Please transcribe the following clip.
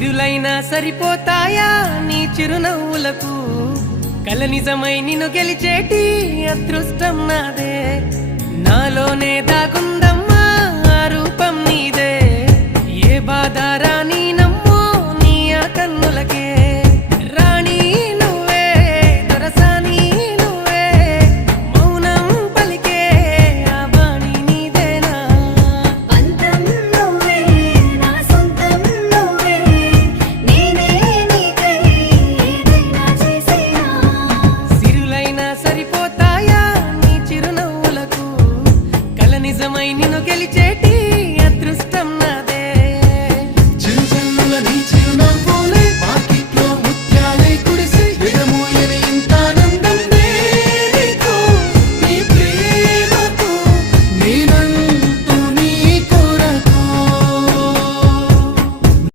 సిరులైనా సరిపోతాయా నీ చిరునవ్వులకు కల నిజమై నిన్ను గెలిచేటి అదృష్టం నాదే నాలోనే దాగుందమ్మా ఆ రూపం నీదే ఏ బాధారా